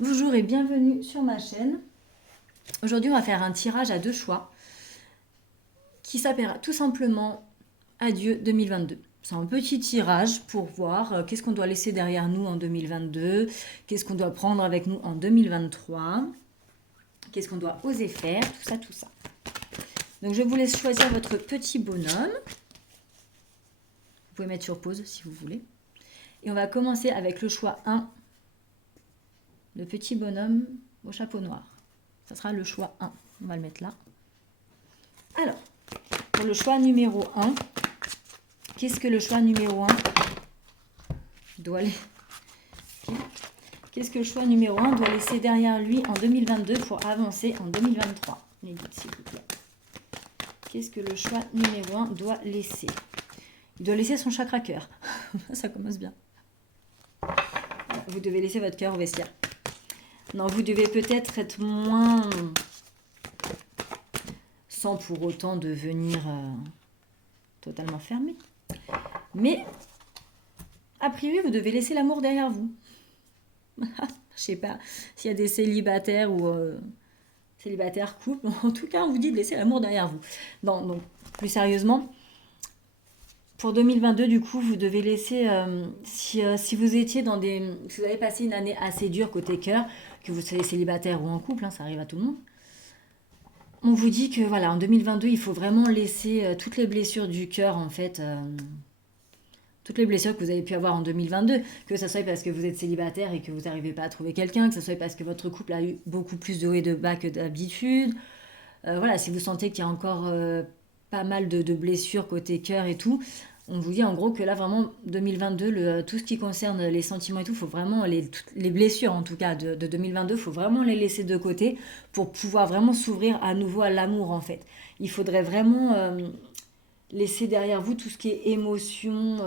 Bonjour et bienvenue sur ma chaîne. Aujourd'hui, on va faire un tirage à deux choix qui s'appellera tout simplement Adieu 2022. C'est un petit tirage pour voir qu'est-ce qu'on doit laisser derrière nous en 2022, qu'est-ce qu'on doit prendre avec nous en 2023, qu'est-ce qu'on doit oser faire, tout ça, tout ça. Donc je vous laisse choisir votre petit bonhomme. Vous pouvez mettre sur pause si vous voulez. Et on va commencer avec le choix 1, le petit bonhomme au chapeau noir. Ça sera le choix 1. On va le mettre là. Alors, pour le choix numéro 1, qu'est-ce que le choix numéro 1 doit Qu'est-ce que le choix numéro 1 doit laisser derrière lui en 2022 pour avancer en 2023? Les guides, s'il vous plaît. Qu'est-ce que le choix numéro 1 doit laisser? Il doit laisser son chakra cœur. Ça commence bien. Vous devez laisser votre cœur au vestiaire. Non, vous devez peut-être être moins... sans pour autant devenir totalement fermé. Mais, a priori, vous devez laisser l'amour derrière vous. Je sais pas s'il y a des célibataires ou célibataires couples. En tout cas, on vous dit de laisser l'amour derrière vous. Non, donc, plus sérieusement, pour 2022, du coup, vous devez laisser... si vous étiez dans des... Si vous avez passé une année assez dure côté cœur, que vous soyez célibataire ou en couple, hein, ça arrive à tout le monde, on vous dit que voilà, en 2022, il faut vraiment laisser toutes les blessures du cœur, en fait, toutes les blessures que vous avez pu avoir en 2022, que ce soit parce que vous êtes célibataire et que vous n'arrivez pas à trouver quelqu'un, que ce soit parce que votre couple a eu beaucoup plus de hauts et de bas que d'habitude. Voilà, si vous sentez qu'il y a encore pas mal de blessures côté cœur et tout, on vous dit en gros que là vraiment 2022, tout ce qui concerne les sentiments et tout, faut vraiment les blessures en tout cas de 2022, faut vraiment les laisser de côté pour pouvoir vraiment s'ouvrir à nouveau à l'amour en fait. Il faudrait vraiment laisser derrière vous tout ce qui est émotion,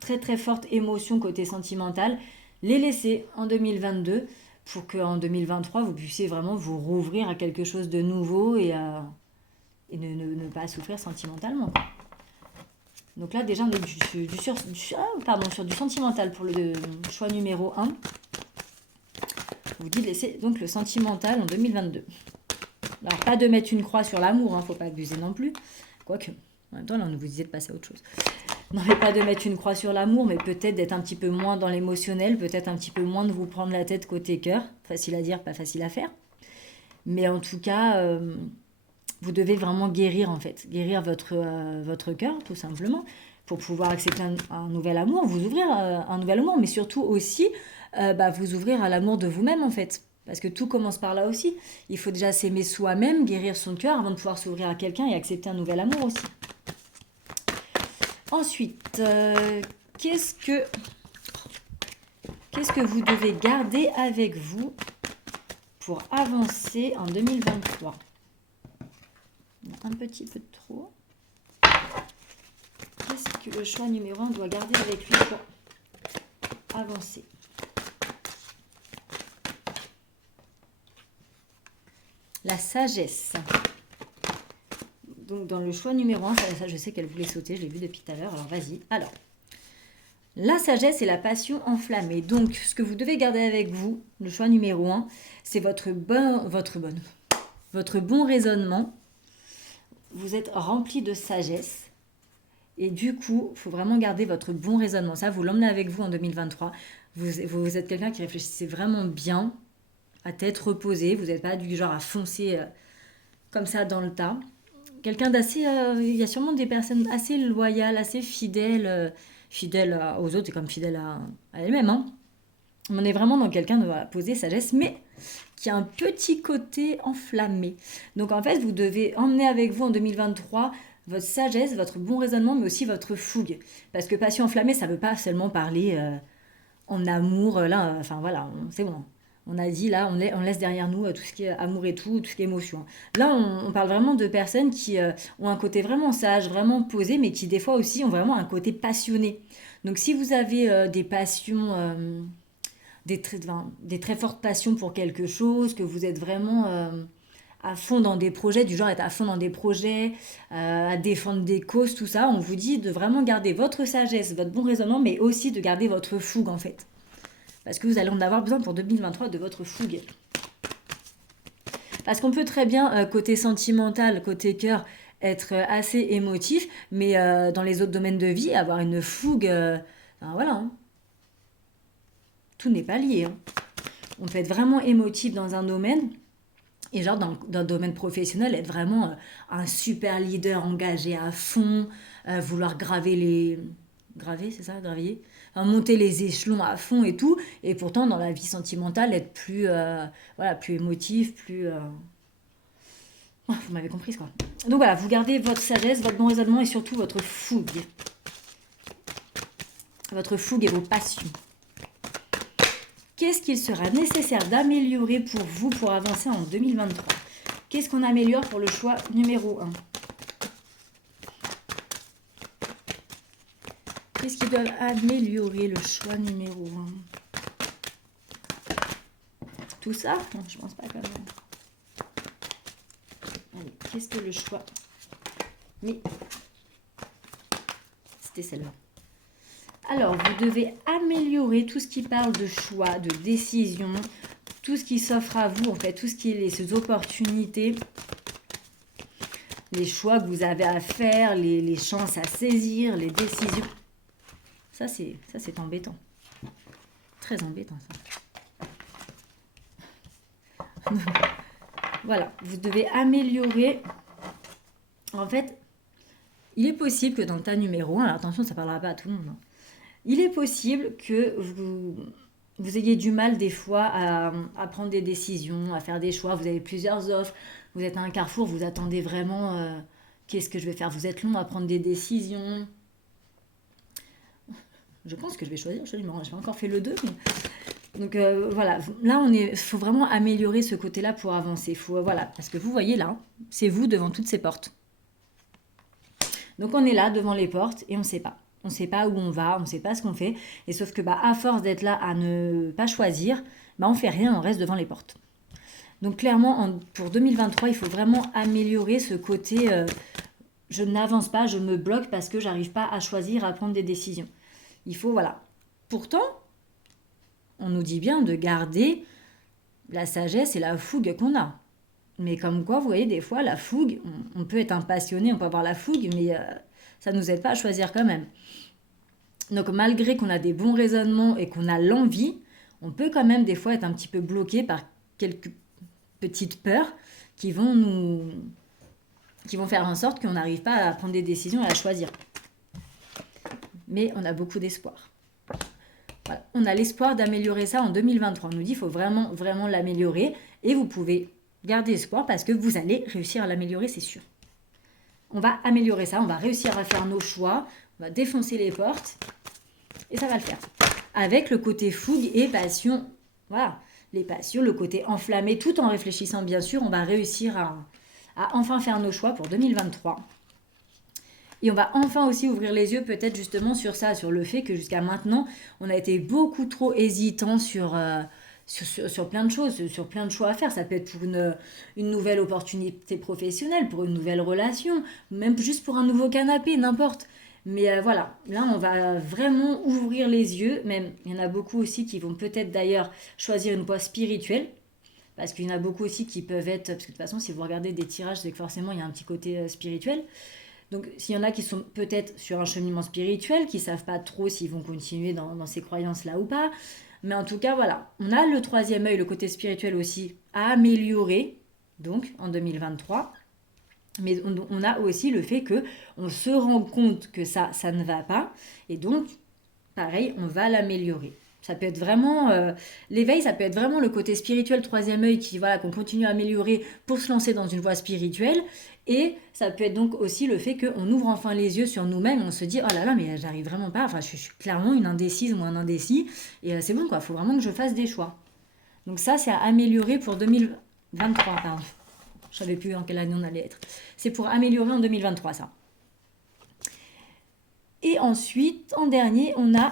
très très forte émotion côté sentimental, les laisser en 2022 pour qu'en 2023 vous puissiez vraiment vous rouvrir à quelque chose de nouveau et ne pas souffrir sentimentalement. Donc là déjà on est sur du sentimental pour le choix numéro 1. On vous dit de laisser donc le sentimental en 2022. Alors pas de mettre une croix sur l'amour, faut pas abuser non plus. Quoique, en même temps là on vous disait de passer à autre chose. Non mais pas de mettre une croix sur l'amour, mais peut-être d'être un petit peu moins dans l'émotionnel, peut-être un petit peu moins de vous prendre la tête côté cœur. Facile à dire, pas facile à faire. Mais en tout cas, vous devez vraiment guérir en fait. Guérir votre cœur tout simplement pour pouvoir accepter un nouvel amour, vous ouvrir un nouvel amour, mais surtout aussi vous ouvrir à l'amour de vous-même en fait. Parce que tout commence par là aussi. Il faut déjà s'aimer soi-même, guérir son cœur avant de pouvoir s'ouvrir à quelqu'un et accepter un nouvel amour aussi. Ensuite, qu'est-ce que vous devez garder avec vous pour avancer en 2023? Un petit peu de trop. Qu'est-ce que le choix numéro 1 doit garder avec lui pour avancer? La sagesse. Donc dans le choix numéro 1, ça je sais qu'elle voulait sauter, je l'ai vu depuis tout à l'heure, alors vas-y. Alors, la sagesse et la passion enflammée. Donc ce que vous devez garder avec vous, le choix numéro 1, c'est votre bon raisonnement. Vous êtes rempli de sagesse. Et du coup, il faut vraiment garder votre bon raisonnement. Ça, vous l'emmenez avec vous en 2023. Vous êtes quelqu'un qui réfléchissait vraiment bien, à tête reposée. Vous n'êtes pas du genre à foncer comme ça dans le tas. Quelqu'un d'assez... il y a sûrement des personnes assez loyales, assez fidèles, fidèles aux autres et comme fidèles à elles-mêmes. Hein. On est vraiment dans quelqu'un de poser sagesse, mais qui a un petit côté enflammé. Donc en fait, vous devez emmener avec vous en 2023 votre sagesse, votre bon raisonnement, mais aussi votre fougue. Parce que passion enflammée, ça ne veut pas seulement parler en amour. Là, enfin voilà, c'est bon. On a dit là, on laisse derrière nous tout ce qui est amour et tout ce qui est émotion. Là, on parle vraiment de personnes qui ont un côté vraiment sage, vraiment posé, mais qui des fois aussi ont vraiment un côté passionné. Donc si vous avez des passions, des très fortes passions pour quelque chose, que vous êtes vraiment à fond dans des projets, du genre être à fond dans des projets, à défendre des causes, tout ça, on vous dit de vraiment garder votre sagesse, votre bon raisonnement, mais aussi de garder votre fougue en fait. Parce que vous allez en avoir besoin pour 2023 de votre fougue. Parce qu'on peut très bien, côté sentimental, côté cœur, être assez émotif, mais dans les autres domaines de vie, avoir une fougue, enfin, voilà, hein. Tout n'est pas lié, hein. On peut être vraiment émotif dans un domaine, et genre dans le domaine professionnel, être vraiment un super leader engagé à fond, vouloir graver les... Graver, c'est ça, graviller? Enfin, monter les échelons à fond et tout, et pourtant dans la vie sentimentale, être plus, voilà, plus émotif, plus... Oh, vous m'avez comprise quoi. Donc voilà, vous gardez votre sagesse, votre bon raisonnement et surtout votre fougue. Votre fougue et vos passions. Qu'est-ce qu'il sera nécessaire d'améliorer pour vous pour avancer en 2023? Qu'est-ce qu'on améliore pour le choix numéro 1? Qu'est-ce qu'ils doivent améliorer le choix numéro 1? Tout ça? Non, je pense pas quand même. Allez, qu'est-ce que le choix? Mais c'était celle-là. Alors, vous devez améliorer tout ce qui parle de choix, de décision, tout ce qui s'offre à vous, en fait, tout ce qui est ces opportunités, les choix que vous avez à faire, les chances à saisir, les décisions. Ça, c'est embêtant. Très embêtant, ça. Voilà, vous devez améliorer. En fait, il est possible que dans le tas numéro 1, alors attention, ça ne parlera pas à tout le monde, hein. Il est possible que vous ayez du mal des fois à prendre des décisions, à faire des choix. Vous avez plusieurs offres, vous êtes à un carrefour, vous attendez vraiment qu'est-ce que je vais faire. Vous êtes long à prendre des décisions. Je pense que je vais choisir le numéro 1. Je n'ai pas encore fait le 2. Mais... Donc voilà, là il faut vraiment améliorer ce côté-là pour avancer. Voilà, parce que vous voyez là, c'est vous devant toutes ces portes. Donc on est là devant les portes et on ne sait pas. On ne sait pas où on va, on ne sait pas ce qu'on fait. Et sauf que à force d'être là à ne pas choisir, on ne fait rien, on reste devant les portes. Donc clairement, pour 2023, il faut vraiment améliorer ce côté je n'avance pas, je me bloque parce que j'arrive pas à choisir, à prendre des décisions. Il faut, voilà. Pourtant, on nous dit bien de garder la sagesse et la fougue qu'on a. Mais comme quoi, vous voyez, des fois, la fougue, on peut être un passionné, on peut avoir la fougue, mais ça ne nous aide pas à choisir quand même. Donc malgré qu'on a des bons raisonnements et qu'on a l'envie, on peut quand même des fois être un petit peu bloqué par quelques petites peurs qui vont faire en sorte qu'on n'arrive pas à prendre des décisions et à choisir. Mais on a beaucoup d'espoir. Voilà. On a l'espoir d'améliorer ça en 2023. On nous dit qu'il faut vraiment, vraiment l'améliorer et vous pouvez garder espoir parce que vous allez réussir à l'améliorer, c'est sûr. On va améliorer ça, on va réussir à faire nos choix, on va défoncer les portes et ça va le faire. Avec le côté fougue et passion, voilà, les passions, le côté enflammé, tout en réfléchissant bien sûr, on va réussir à enfin faire nos choix pour 2023. Et on va enfin aussi ouvrir les yeux peut-être justement sur ça, sur le fait que jusqu'à maintenant, on a été beaucoup trop hésitant sur plein de choses, sur plein de choix à faire. Ça peut être pour une nouvelle opportunité professionnelle, pour une nouvelle relation, même juste pour un nouveau canapé, n'importe. Mais voilà, là on va vraiment ouvrir les yeux. Même, il y en a beaucoup aussi qui vont peut-être d'ailleurs choisir une voie spirituelle. Parce qu'il y en a beaucoup aussi qui peuvent être... Parce que de toute façon, si vous regardez des tirages, c'est que forcément il y a un petit côté spirituel. Donc s'il y en a qui sont peut-être sur un cheminement spirituel, qui ne savent pas trop s'ils vont continuer dans ces croyances-là ou pas. Mais en tout cas, voilà, on a le troisième œil, le côté spirituel aussi, à améliorer, donc en 2023. Mais on a aussi le fait qu'on se rend compte que ça ne va pas. Et donc, pareil, on va l'améliorer. Ça peut être vraiment... l'éveil, ça peut être vraiment le côté spirituel, troisième œil, qu'on continue à améliorer pour se lancer dans une voie spirituelle. Et ça peut être donc aussi le fait qu'on ouvre enfin les yeux sur nous-mêmes. On se dit, oh là là, mais j'arrive vraiment pas. Enfin, je suis clairement une indécise ou un indécis. Et c'est bon, quoi. Il faut vraiment que je fasse des choix. Donc ça, c'est à améliorer pour 2023, pardon. Je savais plus en quelle année on allait être. C'est pour améliorer en 2023, ça. Et ensuite, en dernier, on a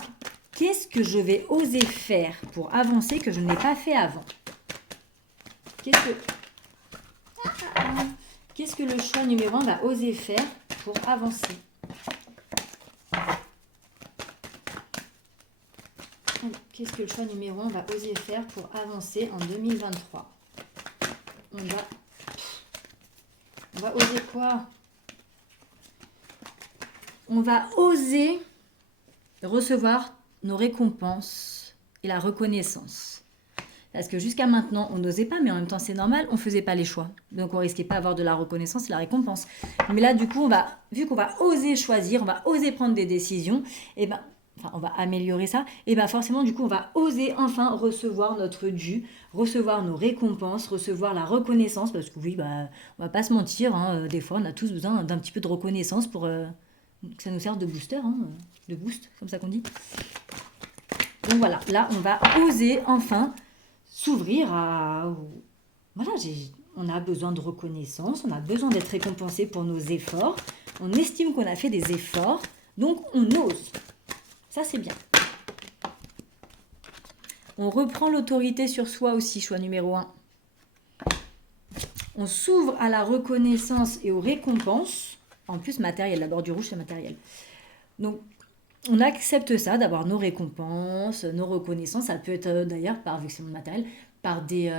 qu'est-ce que je vais oser faire pour avancer que je n'ai pas fait avant? Qu'est-ce que le choix numéro 1 va oser faire pour avancer? Alors, Qu'est-ce que le choix numéro 1 va oser faire pour avancer en 2023? On va oser quoi? On va oser recevoir nos récompenses et la reconnaissance. Parce que jusqu'à maintenant, on n'osait pas, mais en même temps, c'est normal, on ne faisait pas les choix. Donc, on risquait pas d'avoir de la reconnaissance et la récompense. Mais là, du coup, vu qu'on va oser choisir, on va oser prendre des décisions, et on va améliorer ça, et forcément, du coup, on va oser enfin recevoir notre dû, recevoir nos récompenses, recevoir la reconnaissance, parce que oui, on va pas se mentir, hein, des fois, on a tous besoin d'un petit peu de reconnaissance pour que ça nous serve de booster, hein, de boost, comme ça qu'on dit. Donc voilà, là, on va oser enfin s'ouvrir à... Voilà, on a besoin de reconnaissance, on a besoin d'être récompensé pour nos efforts, on estime qu'on a fait des efforts, donc on ose. Ça, c'est bien. On reprend l'autorité sur soi aussi, choix numéro 1. On s'ouvre à la reconnaissance et aux récompenses. En plus, matériel, d'abord du rouge, c'est matériel. Donc, on accepte ça, d'avoir nos récompenses, nos reconnaissances. Ça peut être d'ailleurs, vu que c'est mon matériel, par des,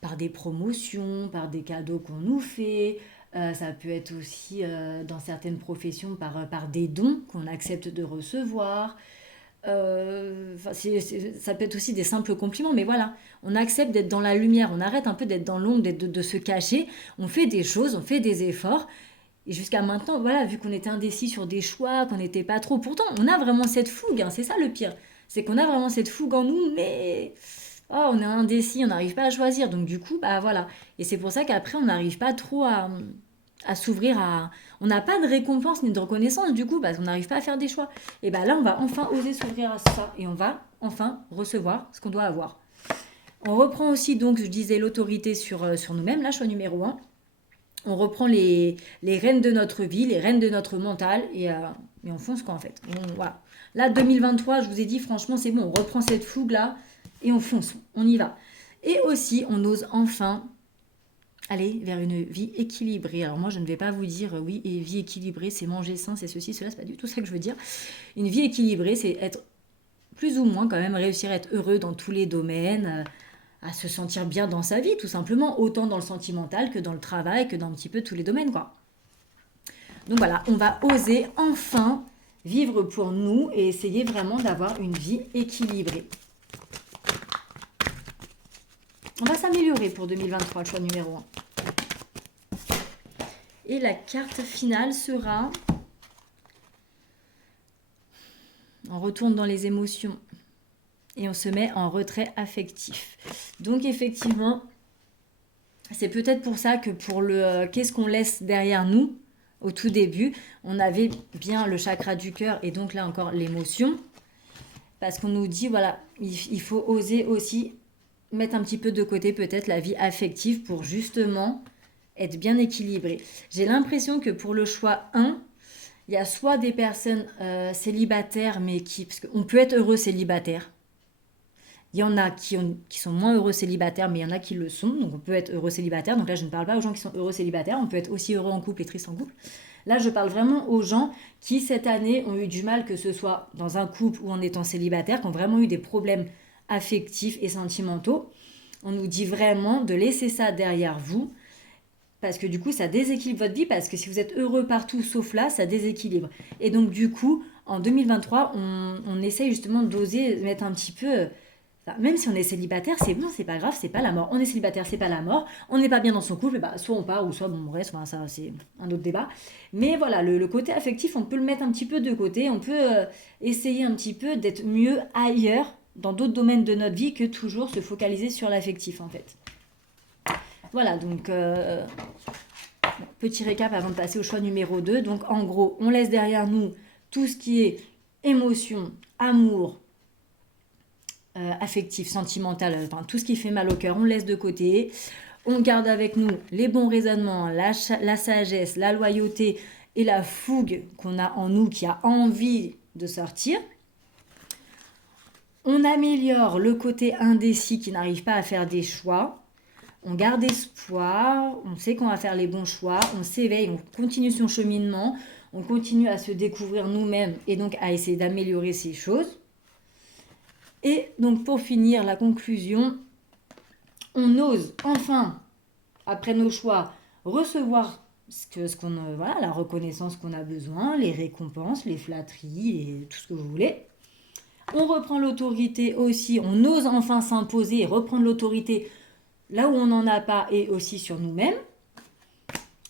par des promotions, par des cadeaux qu'on nous fait. Ça peut être aussi, dans certaines professions, par des dons qu'on accepte de recevoir. Ça peut être aussi des simples compliments, mais voilà, on accepte d'être dans la lumière, on arrête un peu d'être dans l'ombre, de se cacher. On fait des choses, on fait des efforts. Et jusqu'à maintenant, voilà, vu qu'on était indécis sur des choix, qu'on n'était pas trop... Pourtant, on a vraiment cette fougue, hein, c'est ça le pire. C'est qu'on a vraiment cette fougue en nous, mais... on est indécis, on n'arrive pas à choisir. Donc du coup, voilà. Et c'est pour ça qu'après, on n'arrive pas trop à s'ouvrir à... On n'a pas de récompense ni de reconnaissance, du coup, parce qu'on n'arrive pas à faire des choix. Et là, on va enfin oser s'ouvrir à ça. Et on va enfin recevoir ce qu'on doit avoir. On reprend aussi, donc, je disais, l'autorité sur nous-mêmes, là, choix numéro 1. On reprend les rênes de notre vie, les rênes de notre mental, et on fonce quoi en fait. Voilà. Là, 2023, je vous ai dit, franchement, c'est bon, on reprend cette fougue-là, et on fonce, on y va. Et aussi, on ose enfin aller vers une vie équilibrée. Alors moi, je ne vais pas vous dire, oui, et vie équilibrée, c'est manger sain, c'est ceci, cela, c'est pas du tout ça que je veux dire. Une vie équilibrée, c'est être plus ou moins quand même, réussir à être heureux dans tous les domaines, à se sentir bien dans sa vie, tout simplement, autant dans le sentimental que dans le travail, que dans un petit peu tous les domaines, quoi. Donc voilà, on va oser enfin vivre pour nous et essayer vraiment d'avoir une vie équilibrée. On va s'améliorer pour 2023, le choix numéro 1. Et la carte finale sera... On retourne dans les émotions. Et on se met en retrait affectif. Donc effectivement, c'est peut-être pour ça que pour le qu'est-ce qu'on laisse derrière nous au tout début, on avait bien le chakra du cœur et donc là encore l'émotion. Parce qu'on nous dit, voilà, il faut oser aussi mettre un petit peu de côté peut-être la vie affective pour justement être bien équilibré. J'ai l'impression que pour le choix 1, il y a soit des personnes célibataires, mais parce qu'on peut être heureux célibataire. Il y en a qui sont moins heureux célibataires, mais il y en a qui le sont. Donc on peut être heureux célibataire. Donc là, je ne parle pas aux gens qui sont heureux célibataires. On peut être aussi heureux en couple et triste en couple. Là, je parle vraiment aux gens qui, cette année, ont eu du mal, que ce soit dans un couple ou en étant célibataire, qui ont vraiment eu des problèmes affectifs et sentimentaux. On nous dit vraiment de laisser ça derrière vous. Parce que du coup, ça déséquilibre votre vie. Parce que si vous êtes heureux partout, sauf là, ça déséquilibre. Et donc, du coup, en 2023, on essaye justement d'oser mettre un petit peu... Même si on est célibataire, c'est bon, c'est pas grave, c'est pas la mort. On est célibataire, c'est pas la mort. On n'est pas bien dans son couple, soit on part, ou soit on reste. Enfin, ça, c'est un autre débat. Mais voilà, le côté affectif, on peut le mettre un petit peu de côté. On peut essayer un petit peu d'être mieux ailleurs, dans d'autres domaines de notre vie, que toujours se focaliser sur l'affectif, en fait. Voilà, donc, petit récap avant de passer au choix numéro 2. Donc, en gros, on laisse derrière nous tout ce qui est émotion, amour, affectif, sentimental, enfin tout ce qui fait mal au cœur, on laisse de côté. On garde avec nous les bons raisonnements, la sagesse, la loyauté et la fougue qu'on a en nous, qui a envie de sortir. On améliore le côté indécis qui n'arrive pas à faire des choix. On garde espoir, on sait qu'on va faire les bons choix, on s'éveille, on continue son cheminement, on continue à se découvrir nous-mêmes et donc à essayer d'améliorer ces choses. Et donc pour finir, la conclusion, on ose enfin, après nos choix, recevoir voilà, la reconnaissance qu'on a besoin, les récompenses, les flatteries et tout ce que vous voulez. On reprend l'autorité aussi, on ose enfin s'imposer et reprendre l'autorité là où on n'en a pas et aussi sur nous-mêmes.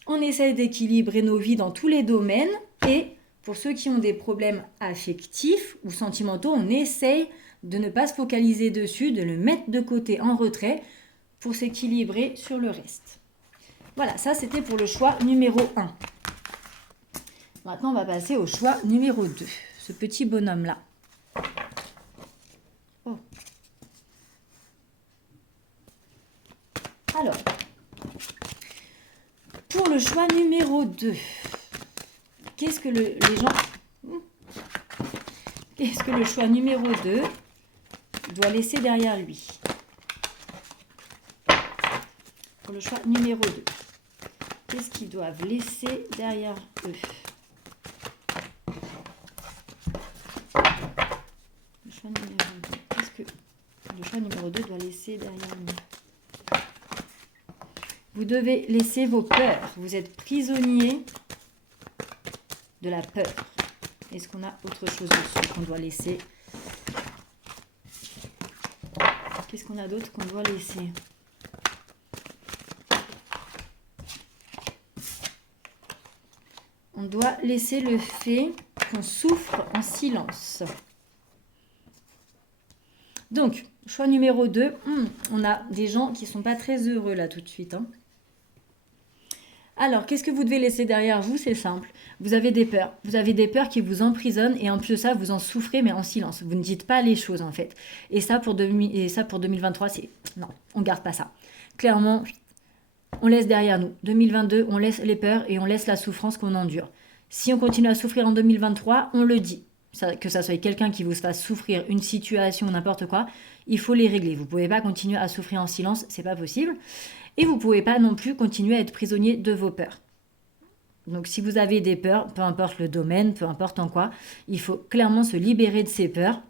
On essaye d'équilibrer nos vies dans tous les domaines et pour ceux qui ont des problèmes affectifs ou sentimentaux, on essaye de ne pas se focaliser dessus, de le mettre de côté en retrait pour s'équilibrer sur le reste. Voilà, ça c'était pour le choix numéro 1. Maintenant, on va passer au choix numéro 2. Ce petit bonhomme-là. Oh. Alors, pour le choix numéro 2, qu'est-ce que le choix numéro 2 doit laisser derrière lui? Pour le choix numéro 2, qu'est-ce qu'ils doivent laisser derrière eux? Le choix numéro 2, qu'est-ce que le choix numéro 2 doit laisser derrière lui? Vous devez laisser vos peurs. Vous êtes prisonnier de la peur. Est-ce qu'on a autre chose dessus qu'on doit laisser? Qu'est-ce qu'on a d'autre qu'on doit laisser? On doit laisser le fait qu'on souffre en silence. Donc, choix numéro 2, on a des gens qui ne sont pas très heureux là tout de suite. Alors, qu'est-ce que vous devez laisser derrière vous? C'est simple. Vous avez des peurs. Vous avez des peurs qui vous emprisonnent et en plus de ça, vous en souffrez mais en silence. Vous ne dites pas les choses en fait. Et ça pour 2023, c'est... Non, on ne garde pas ça. Clairement, on laisse derrière nous. 2022, on laisse les peurs et on laisse la souffrance qu'on endure. Si on continue à souffrir en 2023, on le dit. Que ça soit quelqu'un qui vous fasse souffrir, une situation, n'importe quoi, il faut les régler. Vous ne pouvez pas continuer à souffrir en silence, c'est pas possible. Et vous ne pouvez pas non plus continuer à être prisonnier de vos peurs. Donc si vous avez des peurs, peu importe le domaine, peu importe en quoi, il faut clairement se libérer de ces peurs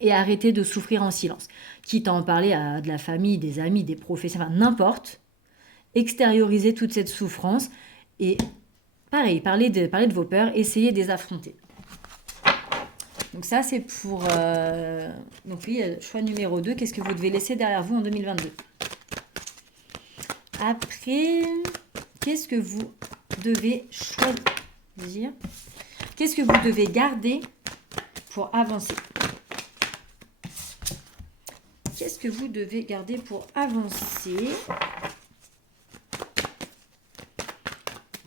et arrêter de souffrir en silence. Quitte à en parler à de la famille, des amis, des professionnels, enfin, n'importe. Extérioriser toute cette souffrance et pareil, parler de vos peurs, essayez de les affronter. Donc ça, c'est pour... Donc oui, choix numéro 2, qu'est-ce que vous devez laisser derrière vous en 2022? Après, qu'est-ce que vous devez choisir? Qu'est-ce que vous devez garder pour avancer? Qu'est-ce que vous devez garder pour avancer?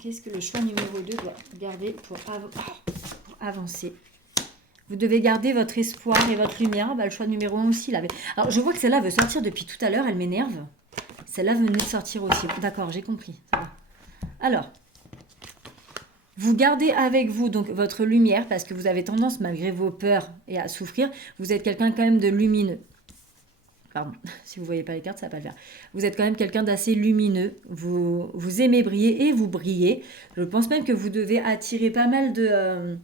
Qu'est-ce que le choix numéro 2 doit garder pour avancer? Vous devez garder votre espoir et votre lumière. Le choix numéro 1 aussi. Alors, je vois que celle-là veut sortir depuis tout à l'heure. Elle m'énerve. Celle-là venait de sortir aussi. D'accord, j'ai compris. Alors, vous gardez avec vous donc votre lumière parce que vous avez tendance, malgré vos peurs et à souffrir, vous êtes quelqu'un quand même de lumineux. Pardon, si vous ne voyez pas les cartes, ça ne va pas le faire. Vous êtes quand même quelqu'un d'assez lumineux. Vous aimez briller et vous brillez. Je pense même que vous devez attirer pas mal de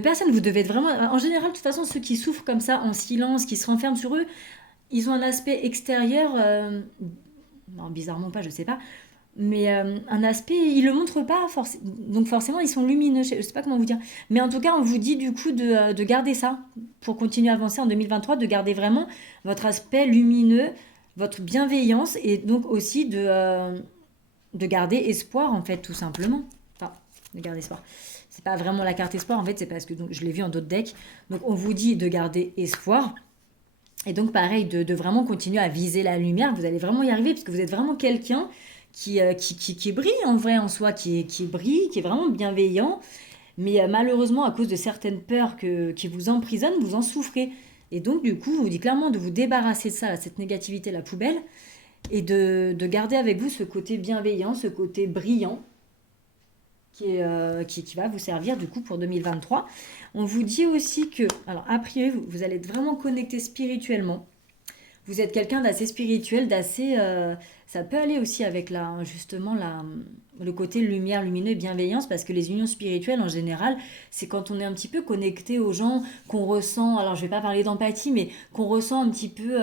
personnes. Vous devez être vraiment... En général, de toute façon, ceux qui souffrent comme ça, en silence, qui se renferment sur eux, ils ont un aspect extérieur... non, bizarrement pas, je sais pas. Mais un aspect, ils le montrent pas, donc forcément, ils sont lumineux. Je sais pas comment vous dire. Mais en tout cas, on vous dit du coup de garder ça pour continuer à avancer en 2023, de garder vraiment votre aspect lumineux, votre bienveillance et donc aussi de garder espoir, en fait, tout simplement. Enfin, de garder espoir. C'est pas vraiment la carte espoir, en fait, c'est parce que donc, je l'ai vu en d'autres decks. Donc, on vous dit de garder espoir. Et donc, pareil, de vraiment continuer à viser la lumière. Vous allez vraiment y arriver parce que vous êtes vraiment quelqu'un qui brille en vrai en soi, qui brille, qui est vraiment bienveillant. Mais malheureusement, à cause de certaines peurs qui vous emprisonnent, vous en souffrez. Et donc, du coup, je vous dis clairement de vous débarrasser de ça, cette négativité, la poubelle, et de garder avec vous ce côté bienveillant, ce côté brillant, qui va vous servir du coup pour 2023. On vous dit aussi que, alors a priori, vous allez être vraiment connecté spirituellement. Vous êtes quelqu'un d'assez spirituel, d'assez... ça peut aller aussi avec justement le côté lumière, lumineux et bienveillance, parce que les unions spirituelles, en général, c'est quand on est un petit peu connecté aux gens, qu'on ressent, alors je vais pas parler d'empathie, mais qu'on ressent un petit peu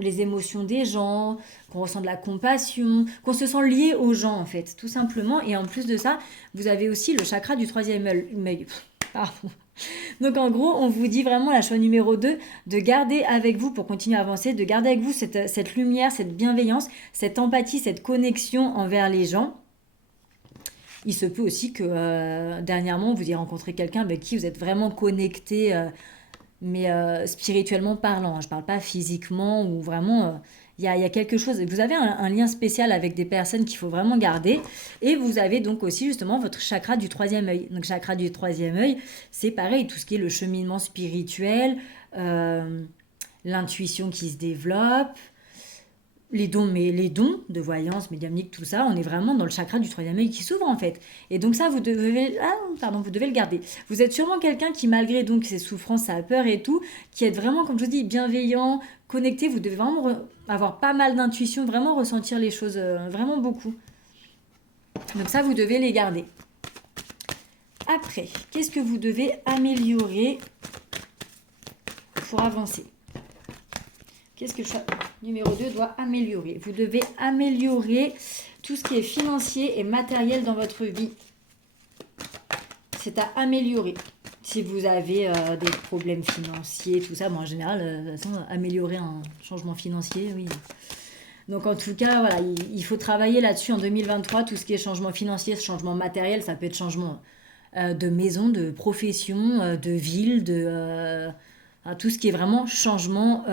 les émotions des gens, qu'on ressent de la compassion, qu'on se sent lié aux gens, en fait, tout simplement. Et en plus de ça, vous avez aussi le chakra du troisième œil. Pardon. Donc en gros, on vous dit vraiment la choix numéro 2, de garder avec vous, pour continuer à avancer, de garder avec vous cette lumière, cette bienveillance, cette empathie, cette connexion envers les gens. Il se peut aussi que dernièrement, vous ayez rencontré quelqu'un avec qui vous êtes vraiment connecté, mais spirituellement parlant. Je ne parle pas physiquement ou vraiment... Il y a quelque chose, vous avez un lien spécial avec des personnes qu'il faut vraiment garder. Et vous avez donc aussi justement votre chakra du troisième œil. Donc chakra du troisième œil, c'est pareil, tout ce qui est le cheminement spirituel, l'intuition qui se développe, les dons de voyance, médiumnique, tout ça, on est vraiment dans le chakra du troisième œil qui s'ouvre en fait. Et donc ça, vous devez le garder. Vous êtes sûrement quelqu'un qui, malgré donc ses souffrances, sa peur et tout, qui est vraiment, comme je vous dis, bienveillant, connecté. Vous devez vraiment avoir pas mal d'intuition, vraiment ressentir les choses, vraiment beaucoup. Donc ça, vous devez les garder. Après, qu'est-ce que vous devez améliorer pour avancer ? Qu'est-ce que le choix numéro 2 doit améliorer? Vous devez améliorer tout ce qui est financier et matériel dans votre vie. C'est à améliorer. Si vous avez des problèmes financiers, tout ça, bon, en général, de toute façon, améliorer un changement financier, oui. Donc en tout cas, voilà, il faut travailler là-dessus en 2023, tout ce qui est changement financier, changement matériel, ça peut être changement de maison, de profession, de ville, tout ce qui est vraiment changement.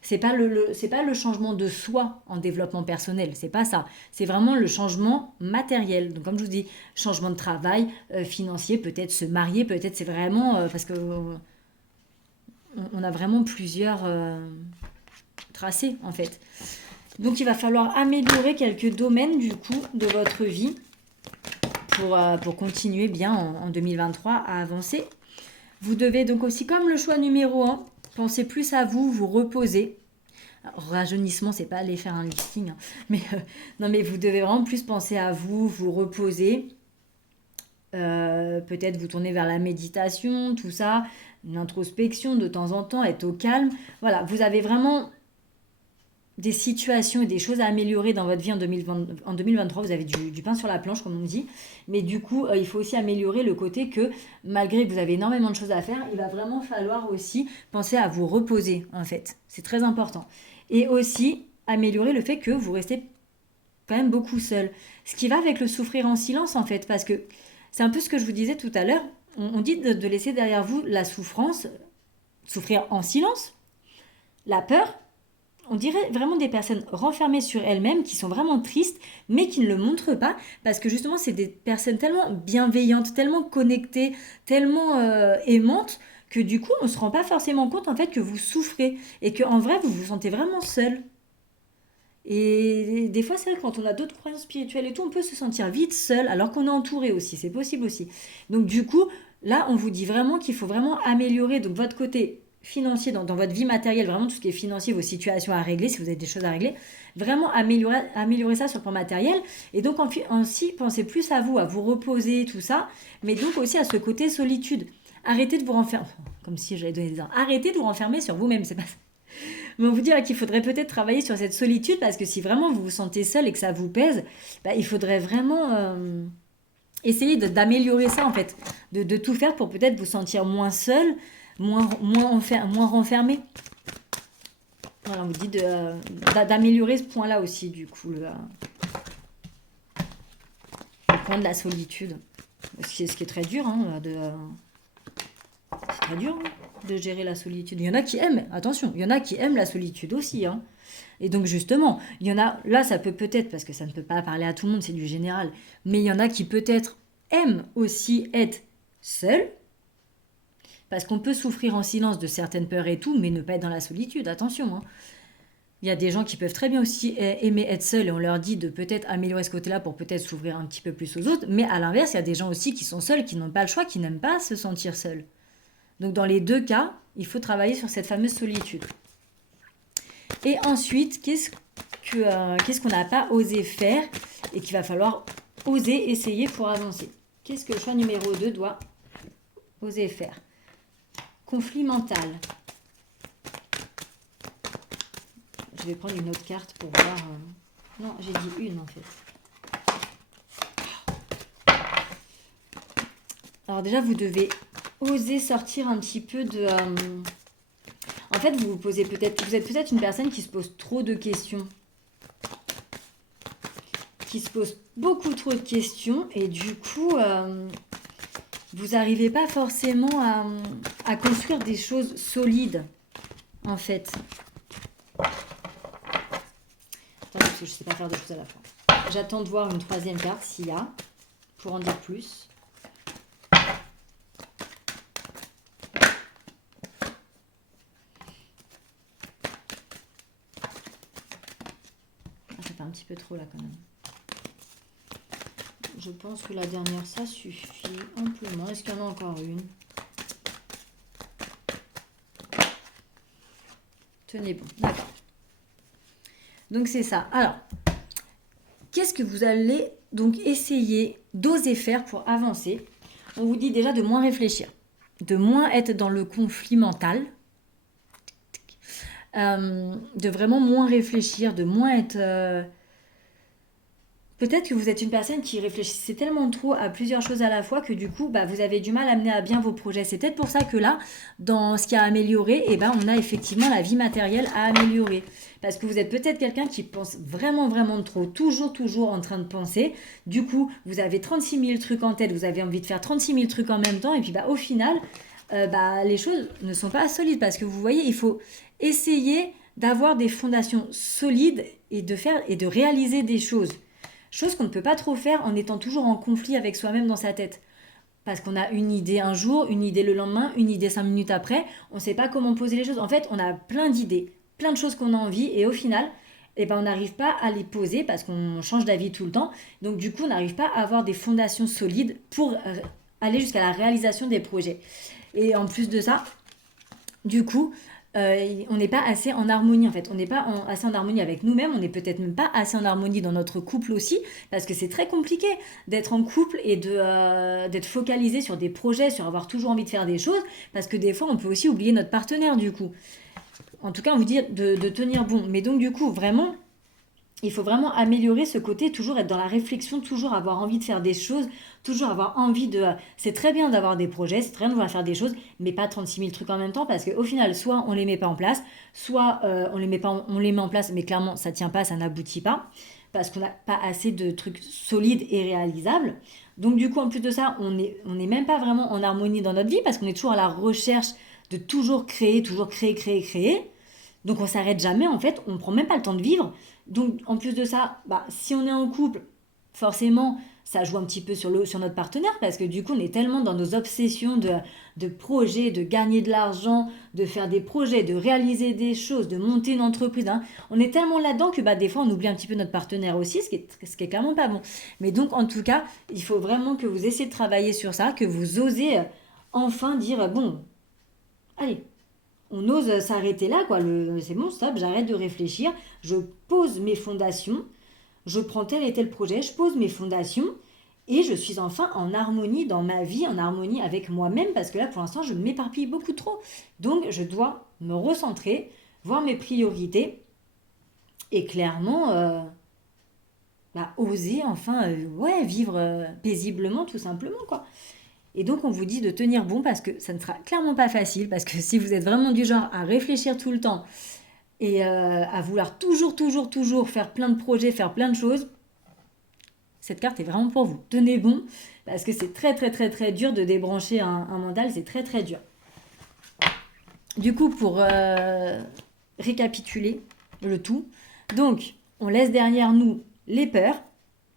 C'est pas le changement de soi en développement personnel, c'est pas ça. C'est vraiment le changement matériel. Donc comme je vous dis, changement de travail, financier, peut-être se marier, peut-être c'est vraiment parce que on a vraiment plusieurs tracés en fait. Donc il va falloir améliorer quelques domaines du coup de votre vie pour continuer bien en 2023 à avancer. Vous devez donc aussi, comme le choix numéro 1, penser plus à vous, vous reposer. Alors, rajeunissement, c'est pas aller faire un lifting, hein. Mais non, mais vous devez vraiment plus penser à vous, vous reposer. Peut-être vous tourner vers la méditation, tout ça, une introspection de temps en temps, être au calme. Voilà, vous avez vraiment des situations et des choses à améliorer dans votre vie en 2023. Vous avez du pain sur la planche, comme on dit. Mais du coup, il faut aussi améliorer le côté que, malgré que vous avez énormément de choses à faire, il va vraiment falloir aussi penser à vous reposer, en fait. C'est très important. Et aussi, améliorer le fait que vous restez quand même beaucoup seul. Ce qui va avec le souffrir en silence, en fait. Parce que c'est un peu ce que je vous disais tout à l'heure. On dit de laisser derrière vous la souffrance, souffrir en silence, la peur. On dirait vraiment des personnes renfermées sur elles-mêmes, qui sont vraiment tristes, mais qui ne le montrent pas, parce que justement, c'est des personnes tellement bienveillantes, tellement connectées, tellement aimantes, que du coup, on ne se rend pas forcément compte en fait que vous souffrez, et qu'en vrai, vous vous sentez vraiment seul. Et des fois, c'est vrai que quand on a d'autres croyances spirituelles et tout, on peut se sentir vite seul, alors qu'on est entouré aussi, c'est possible aussi. Donc du coup, là, on vous dit vraiment qu'il faut vraiment améliorer donc votre côté financier dans votre vie matérielle, vraiment tout ce qui est financier, vos situations à régler, si vous avez des choses à régler, vraiment améliorer ça sur le plan matériel. Et donc ainsi, pensez plus à vous reposer, tout ça, mais donc aussi à ce côté solitude. Arrêtez de vous renfermer, comme si j'allais donner des ordres, arrêtez de vous renfermer sur vous-même, c'est pas ça. Mais on vous dit qu'il faudrait peut-être travailler sur cette solitude, parce que si vraiment vous vous sentez seul et que ça vous pèse, il faudrait vraiment essayer d'améliorer ça en fait, de tout faire pour peut-être vous sentir moins seul, moins renfermé. Voilà, on vous dit d'améliorer ce point-là aussi, du coup, le point de la solitude. Ce qui est très dur, hein, c'est très dur de gérer la solitude. Il y en a qui aiment, attention, il y en a qui aiment la solitude aussi, hein. Et donc justement, il y en a, là ça peut-être, parce que ça ne peut pas parler à tout le monde, c'est du général, mais il y en a qui peut-être aiment aussi être seuls, parce qu'on peut souffrir en silence de certaines peurs et tout, mais ne pas être dans la solitude, attention, hein. Il y a des gens qui peuvent très bien aussi aimer être seuls, et on leur dit de peut-être améliorer ce côté-là pour peut-être s'ouvrir un petit peu plus aux autres, mais à l'inverse, il y a des gens aussi qui sont seuls, qui n'ont pas le choix, qui n'aiment pas se sentir seuls. Donc dans les deux cas, il faut travailler sur cette fameuse solitude. Et ensuite, qu'est-ce qu'on n'a pas osé faire et qu'il va falloir oser essayer pour avancer. Qu'est-ce que le choix numéro 2 doit oser faire? Conflit mental. Je vais prendre une autre carte pour voir. Non, j'ai dit une en fait. Alors déjà, vous devez oser sortir un petit peu de... En fait, vous êtes peut-être une personne qui se pose trop de questions. Qui se pose beaucoup trop de questions et du coup, vous n'arrivez pas forcément à construire des choses solides, en fait. Attendez, parce que je ne sais pas faire deux choses à la fois. J'attends de voir une troisième carte, s'il y a, pour en dire plus. Ça fait un petit peu trop là quand même. Je pense que la dernière, ça suffit amplement. Est-ce qu'il y en a encore une? Tenez bon, d'accord. Donc c'est ça. Alors, qu'est-ce que vous allez donc essayer d'oser faire pour avancer? On vous dit déjà de moins réfléchir, de moins être dans le conflit mental, de vraiment moins réfléchir, de moins être... Peut-être que vous êtes une personne qui réfléchissait tellement trop à plusieurs choses à la fois que du coup, vous avez du mal à mener à bien vos projets. C'est peut-être pour ça que là, dans ce qui a amélioré, on a effectivement la vie matérielle à améliorer. Parce que vous êtes peut-être quelqu'un qui pense vraiment, vraiment trop, toujours en train de penser. Du coup, vous avez 36 000 trucs en tête, vous avez envie de faire 36 000 trucs en même temps. Et puis au final, les choses ne sont pas solides. Parce que vous voyez, il faut essayer d'avoir des fondations solides et de réaliser des choses. Chose qu'on ne peut pas trop faire en étant toujours en conflit avec soi-même dans sa tête. Parce qu'on a une idée un jour, une idée le lendemain, une idée 5 minutes après, on ne sait pas comment poser les choses. En fait, on a plein d'idées, plein de choses qu'on a envie et au final, on n'arrive pas à les poser parce qu'on change d'avis tout le temps. Donc du coup, on n'arrive pas à avoir des fondations solides pour aller jusqu'à la réalisation des projets. Et en plus de ça, du coup, on n'est pas assez en harmonie en fait. On n'est pas assez en harmonie avec nous-mêmes. On n'est peut-être même pas assez en harmonie dans notre couple aussi, parce que c'est très compliqué d'être en couple et d'être focalisé sur des projets, sur avoir toujours envie de faire des choses, parce que des fois on peut aussi oublier notre partenaire du coup. En tout cas, on vous dit de tenir bon. Mais donc du coup, vraiment, il faut vraiment améliorer ce côté, toujours être dans la réflexion, toujours avoir envie de faire des choses, toujours avoir envie de... C'est très bien d'avoir des projets, c'est très bien de vouloir faire des choses, mais pas 36 000 trucs en même temps, parce qu'au final, soit on les met pas en place, soit on les met en place, mais clairement, ça tient pas, ça n'aboutit pas, parce qu'on n'a pas assez de trucs solides et réalisables. Donc du coup, en plus de ça, on n'est même pas vraiment en harmonie dans notre vie, parce qu'on est toujours à la recherche de toujours créer, créer. Donc on s'arrête jamais, en fait, on ne prend même pas le temps de vivre. Donc en plus de ça, si on est en couple, forcément, ça joue un petit peu sur notre partenaire parce que du coup, on est tellement dans nos obsessions de projets, de gagner de l'argent, de faire des projets, de réaliser des choses, de monter une entreprise. Hein. On est tellement là-dedans que des fois, on oublie un petit peu notre partenaire aussi, ce qui est clairement pas bon. Mais donc, en tout cas, il faut vraiment que vous essayez de travailler sur ça, que vous osez enfin dire, bon, allez, on ose s'arrêter là, quoi. C'est bon, stop, j'arrête de réfléchir, je pose mes fondations, je prends tel et tel projet, je pose mes fondations et je suis enfin en harmonie dans ma vie, en harmonie avec moi-même parce que là, pour l'instant, je m'éparpille beaucoup trop. Donc, je dois me recentrer, voir mes priorités et clairement oser enfin vivre paisiblement, tout simplement, quoi. Et donc, on vous dit de tenir bon parce que ça ne sera clairement pas facile. Parce que si vous êtes vraiment du genre à réfléchir tout le temps et à vouloir toujours faire plein de projets, faire plein de choses, cette carte est vraiment pour vous. Tenez bon parce que c'est très dur de débrancher un mental. C'est très dur. Du coup, pour récapituler le tout, donc, on laisse derrière nous les peurs.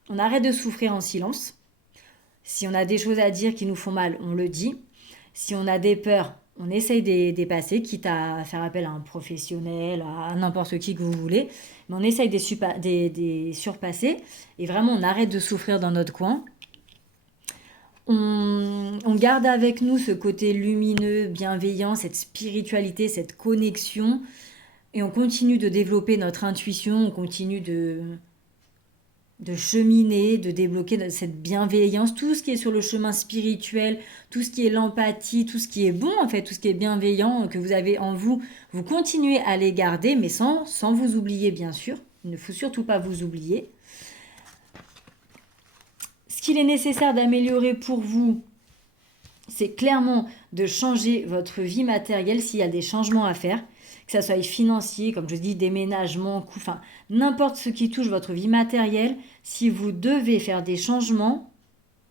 On arrête de souffrir en silence. Si on a des choses à dire qui nous font mal, on le dit. Si on a des peurs, on essaye de les dépasser, quitte à faire appel à un professionnel, à n'importe qui que vous voulez. Mais on essaye de les surpasser. Et vraiment, on arrête de souffrir dans notre coin. On garde avec nous ce côté lumineux, bienveillant, cette spiritualité, cette connexion. Et on continue de développer notre intuition, on continue de cheminer, de débloquer cette bienveillance, tout ce qui est sur le chemin spirituel, tout ce qui est l'empathie, tout ce qui est bon en fait, tout ce qui est bienveillant que vous avez en vous, vous continuez à les garder, mais sans vous oublier bien sûr. Il ne faut surtout pas vous oublier. Ce qu'il est nécessaire d'améliorer pour vous, c'est clairement de changer votre vie matérielle s'il y a des changements à faire, que ça soit financier, comme je dis, déménagement, coût, enfin n'importe ce qui touche votre vie matérielle. Si vous devez faire des changements,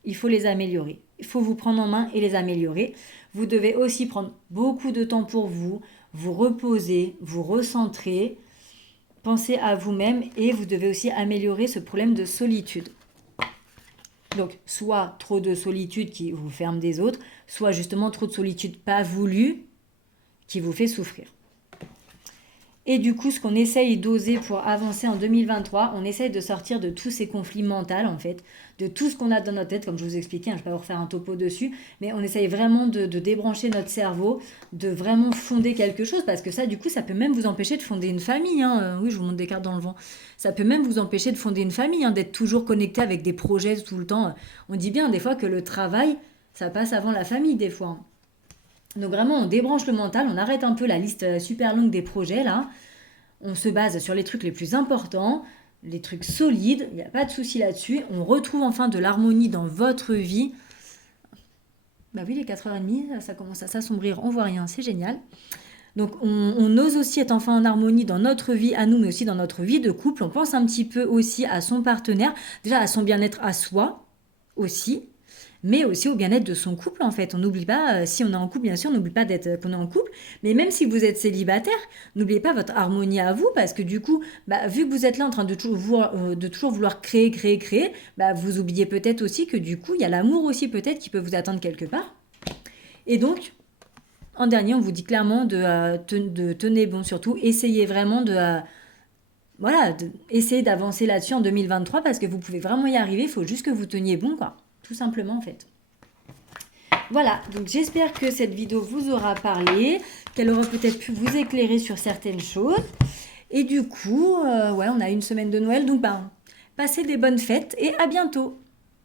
il faut les améliorer. Il faut vous prendre en main et les améliorer. Vous devez aussi prendre beaucoup de temps pour vous, vous reposer, vous recentrer, penser à vous-même et vous devez aussi améliorer ce problème de solitude. Donc, soit trop de solitude qui vous ferme des autres, soit justement trop de solitude pas voulue qui vous fait souffrir. Et du coup, ce qu'on essaye d'oser pour avancer en 2023, on essaye de sortir de tous ces conflits mentaux, en fait, de tout ce qu'on a dans notre tête, comme je vous expliquais, je ne vais pas vous refaire un topo dessus, mais on essaye vraiment de débrancher notre cerveau, de vraiment fonder quelque chose, parce que ça, du coup, ça peut même vous empêcher de fonder une famille. Oui, je vous montre des cartes dans le vent. Ça peut même vous empêcher de fonder une famille, d'être toujours connecté avec des projets tout le temps. On dit bien des fois que le travail, ça passe avant la famille, des fois. Donc vraiment, on débranche le mental, on arrête un peu la liste super longue des projets, là. On se base sur les trucs les plus importants, les trucs solides, il n'y a pas de souci là-dessus. On retrouve enfin de l'harmonie dans votre vie. Bah oui, les 4h30, ça commence à s'assombrir, on voit rien, c'est génial. Donc on ose aussi être enfin en harmonie dans notre vie à nous, mais aussi dans notre vie de couple. On pense un petit peu aussi à son partenaire, déjà à son bien-être à soi aussi, mais aussi au bien-être de son couple en fait. On n'oublie pas, si on est en couple bien sûr, on n'oublie pas qu'on est en couple, mais même si vous êtes célibataire, n'oubliez pas votre harmonie à vous, parce que du coup, vu que vous êtes là en train de toujours vouloir créer, vous oubliez peut-être aussi que du coup, il y a l'amour aussi peut-être qui peut vous attendre quelque part. Et donc, en dernier, on vous dit clairement de tenir bon surtout, essayez vraiment essayer d'avancer là-dessus en 2023, parce que vous pouvez vraiment y arriver, il faut juste que vous teniez bon, quoi. Tout simplement en fait. Voilà, donc j'espère que cette vidéo vous aura parlé, qu'elle aura peut-être pu vous éclairer sur certaines choses. Et du coup, on a une semaine de Noël, donc passez des bonnes fêtes et à bientôt.